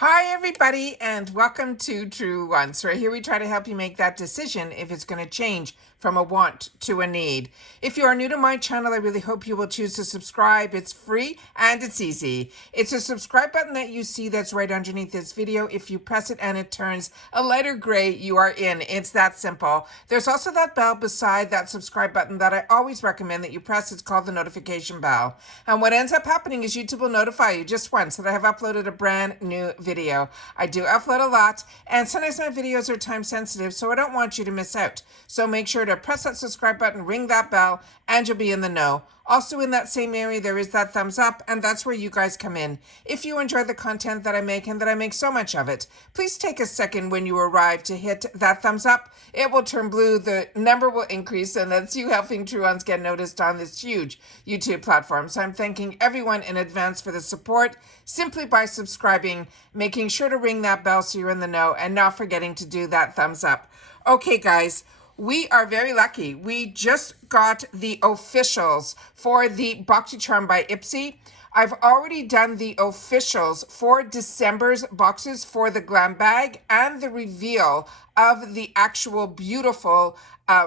Hi, everybody, and welcome to True Wants. Right here, we try to help you make that decision if it's going to change from a want to a need. If you are new to my channel, I really hope you will choose to subscribe. It's free and it's easy. It's a subscribe button that you see that's right underneath this video. If you press it and it turns a lighter gray, you are in. It's that simple. There's also that bell beside that subscribe button that I always recommend that you press. It's called the notification bell. And what ends up happening is YouTube will notify you just once that I have uploaded a brand new video. I do upload a lot, and sometimes my videos are time sensitive, so I don't want you to miss out. So make sure to press that subscribe button, ring that bell, and you'll be in the know. Also in that same area, there is that thumbs up, and that's where you guys come in. If you enjoy the content that I make and that I make so much of it, please take a second when you arrive to hit that thumbs up. It will turn blue, the number will increase, and that's you helping True Ones get noticed on this huge YouTube platform. So I'm thanking everyone in advance for the support simply by subscribing, making sure to ring that bell so you're in the know, and not forgetting to do that thumbs up. Okay, guys. We are very lucky. We just got the officials for the Boxycharm by IPSY. I've already done the officials for December's boxes for the glam bag and the reveal of the actual beautiful,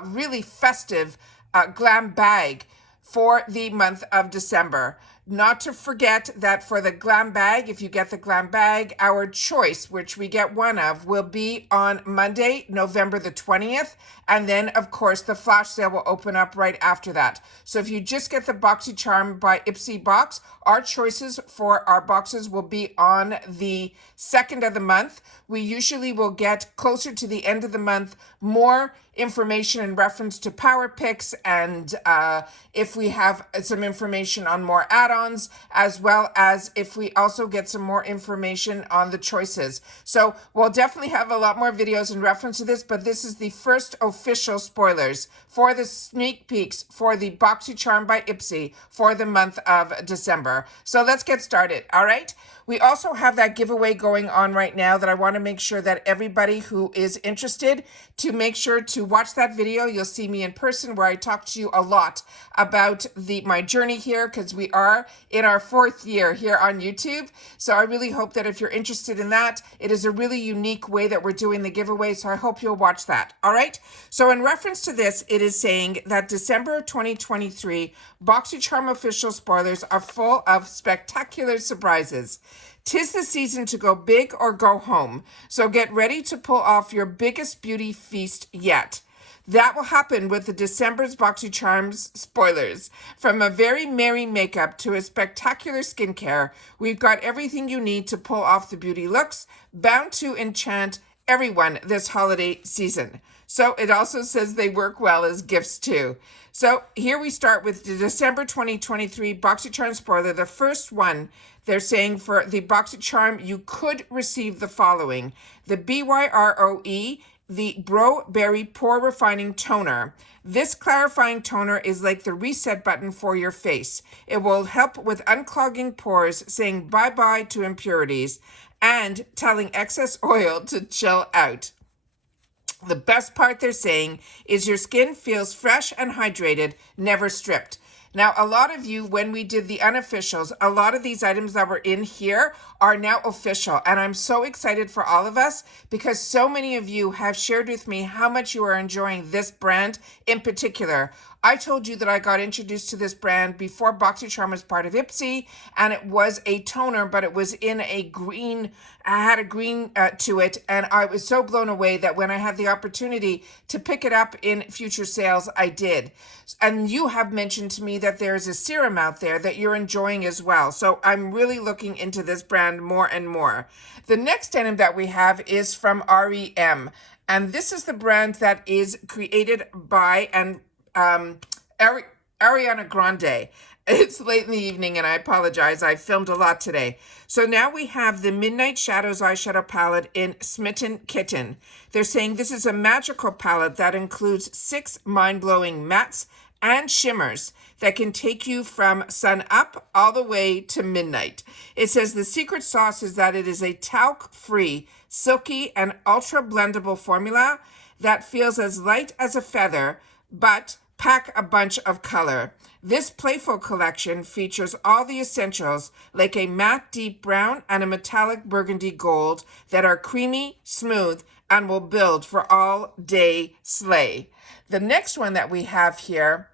really festive glam bag for the month of December. Not to forget that for the glam bag, if you get the glam bag, our choice, which we get one of, will be on Monday, November the 20th. And then, of course, the flash sale will open up right after that. So if you just get the Boxycharm by IPSY box, our choices for our boxes will be on the 2nd of the month. We usually will get closer to the end of the month more information in reference to power picks, and if we have some information on more add-ons, as well as if we also get some more information on the choices. So we'll definitely have a lot more videos in reference to this, but this is the first official spoilers for the sneak peeks for the Boxycharm by IPSY for the month of December. So let's get started, all right? We also have that giveaway going on right now that I want to make sure that everybody who is interested to make sure to watch that video. You'll see me in person where I talk to you a lot about my journey here, because we are in our 4th year here on YouTube. So I really hope that if you're interested in that, it is a really unique way that we're doing the giveaway. So I hope you'll watch that. All right. So in reference to this, it is saying that December 2023 Boxycharm official spoilers are full of spectacular surprises. 'Tis the season to go big or go home, so get ready to pull off your biggest beauty feast yet. That will happen with the December's Boxycharms spoilers. From a very merry makeup to a spectacular skincare, we've got everything you need to pull off the beauty looks, bound to enchant everyone this holiday season. So it also says they work well as gifts too. So here we start with the December 2023 Boxycharm spoiler. The first one, they're saying for the Boxycharm, you could receive the following: the BYROE, the Bro Berry Pore Refining Toner. This clarifying toner is like the reset button for your face. It will help with unclogging pores, saying bye-bye to impurities, and telling excess oil to chill out. The best part, they're saying, is your skin feels fresh and hydrated, never stripped. Now, a lot of you, when we did the unofficials, a lot of these items that were in here are now official. And I'm so excited for all of us, because so many of you have shared with me how much you are enjoying this brand in particular. I told you that I got introduced to this brand before Boxycharm was part of IPSY, and it was a toner, but it was in a green, had a green to it, and I was so blown away that when I had the opportunity to pick it up in future sales, I did. And you have mentioned to me that there's a serum out there that you're enjoying as well. So I'm really looking into this brand more and more. The next item that we have is from REM, and this is the brand that is created by and Ariana Grande. It's late in the evening and I apologize. I filmed a lot today. So now we have the Midnight Shadows eyeshadow palette in Smitten Kitten. They're saying this is a magical palette that includes 6 mind-blowing mattes and shimmers that can take you from sun up all the way to midnight. It says the secret sauce is that it is a talc-free, silky, and ultra-blendable formula that feels as light as a feather, but pack a bunch of color. This playful collection features all the essentials like a matte deep brown and a metallic burgundy gold that are creamy, smooth, and will build for all day slay. The next one that we have here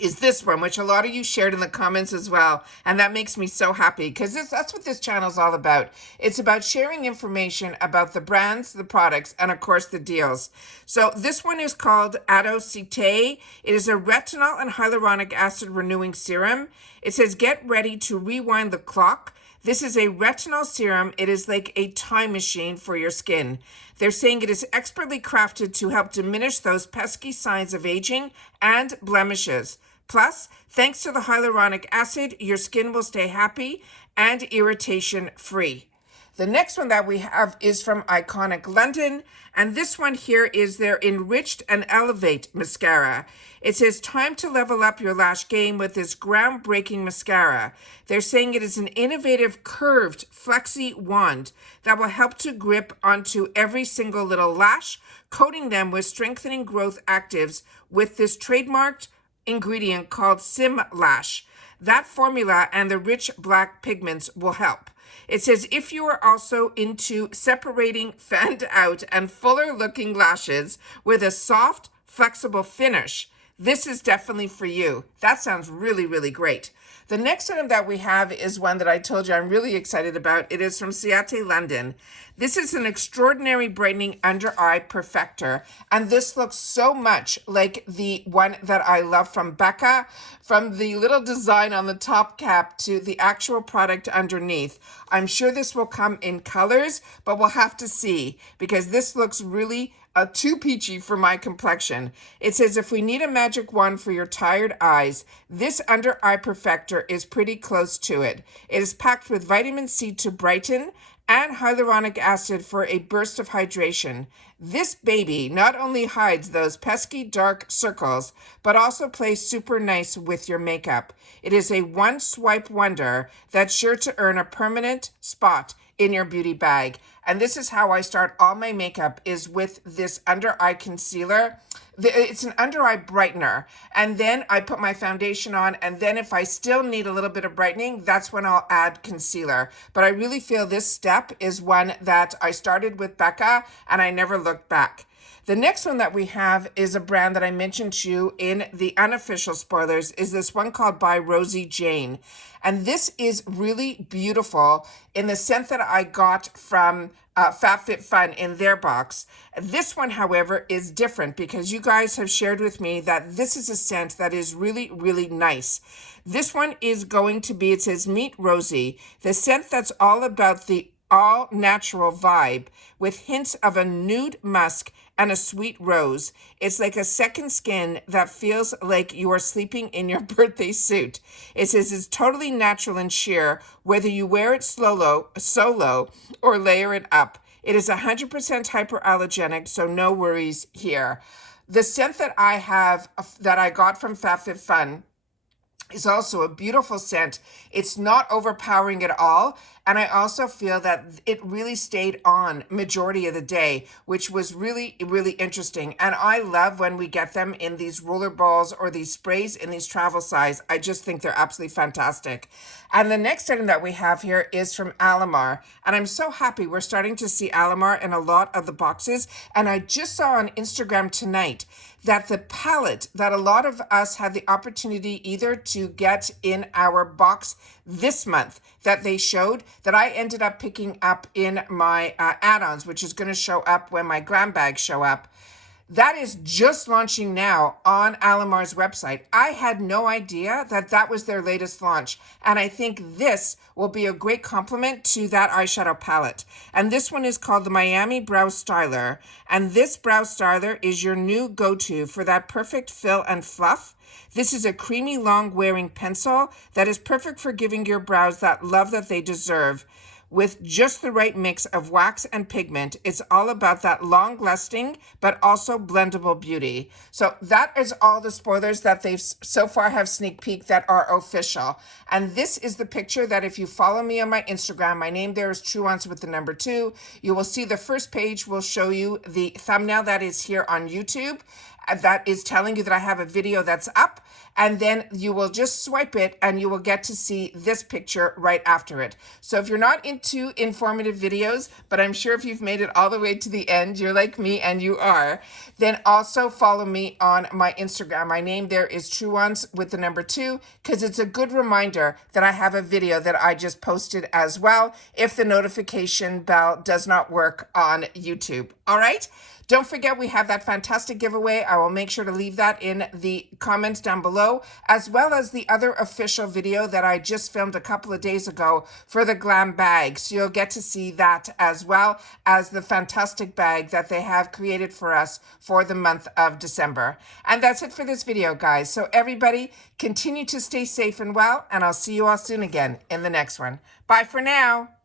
is this one, which a lot of you shared in the comments as well. And that makes me so happy because that's what this channel is all about. It's about sharing information about the brands, the products, and of course the deals. So this one is called Adocite. It is a retinol and hyaluronic acid renewing serum. It says, get ready to rewind the clock. This is a retinol serum. It is like a time machine for your skin. They're saying it is expertly crafted to help diminish those pesky signs of aging and blemishes. Plus, thanks to the hyaluronic acid, your skin will stay happy and irritation free. The next one that we have is from Iconic London, and this one here is their Enriched and Elevate mascara. It says, time to level up your lash game with this groundbreaking mascara. They're saying it is an innovative curved flexi wand that will help to grip onto every single little lash, coating them with strengthening growth actives with this trademarked ingredient called Sim Lash. That formula and the rich black pigments will help. It says, if you are also into separating, fanned out, and fuller looking lashes with a soft, flexible finish, this is definitely for you. That sounds really, really great. The next item that we have is one that I told you I'm really excited about. It is from Ciate London. This is an extraordinary brightening under eye perfector. And this looks so much like the one that I love from Becca, from the little design on the top cap to the actual product underneath. I'm sure this will come in colors, but we'll have to see because this looks really too peachy for my complexion. It says, if we need a magic wand for your tired eyes, this under eye perfector is pretty close to it. It is packed with vitamin C to brighten and hyaluronic acid for a burst of hydration. This baby not only hides those pesky dark circles, but also plays super nice with your makeup. It is a one swipe wonder that's sure to earn a permanent spot in your beauty bag. And this is how I start all my makeup, is with this under eye concealer. It's an under eye brightener. And then I put my foundation on. And then if I still need a little bit of brightening, that's when I'll add concealer. But I really feel this step is one that I started with Becca and I never looked back. The next one that we have is a brand that I mentioned to you in the unofficial spoilers, is this one called by Rosie Jane. And this is really beautiful in the scent that I got from FabFitFun in their box. This one, however, is different because you guys have shared with me that this is a scent that is really, really nice. This one is going to be, it says, Meet Rosie, the scent that's all about the all-natural vibe with hints of a nude musk and a sweet rose. It's like a second skin that feels like you are sleeping in your birthday suit. It says it's totally natural and sheer, whether you wear it solo or layer it up. It is 100% hyperallergenic, so no worries here. The scent that I have, that I got from FabFitFun, is also a beautiful scent. It's not overpowering at all. And I also feel that it really stayed on majority of the day, which was really, really interesting. And I love when we get them in these roller balls or these sprays in these travel size. I just think they're absolutely fantastic. And the next item that we have here is from Alamar. And I'm so happy we're starting to see Alamar in a lot of the boxes. And I just saw on Instagram tonight that the palette that a lot of us had the opportunity either to get in our box this month that they showed, that I ended up picking up in my add-ons, which is going to show up when my glam bags show up. That is just launching now on Alamar's website. I had no idea that that was their latest launch. And I think this will be a great complement to that eyeshadow palette. And this one is called the Miami Brow Styler. And this brow styler is your new go-to for that perfect fill and fluff. This is a creamy, long-wearing pencil that is perfect for giving your brows that love that they deserve. With just the right mix of wax and pigment, it's all about that long-lasting but also blendable beauty. So that is all the spoilers that they've so far have sneak peek that are official. And this is the picture that if you follow me on my Instagram, my name there is Truance with the number 2. You will see the first page will show you the thumbnail that is here on YouTube. that is telling you that I have a video that's up, and then you will just swipe it and you will get to see this picture right after it. So if you're not into informative videos, but I'm sure if you've made it all the way to the end, you're like me and you are, then also follow me on my Instagram. My name there is TrueOnes with the number 2, because it's a good reminder that I have a video that I just posted as well if the notification bell does not work on YouTube. All right? Don't forget, we have that fantastic giveaway. I will make sure to leave that in the comments down below, as well as the other official video that I just filmed a couple of days ago for the glam bag. So you'll get to see that, as well as the fantastic bag that they have created for us for the month of December. And that's it for this video, guys. So everybody, continue to stay safe and well, and I'll see you all soon again in the next one. Bye for now.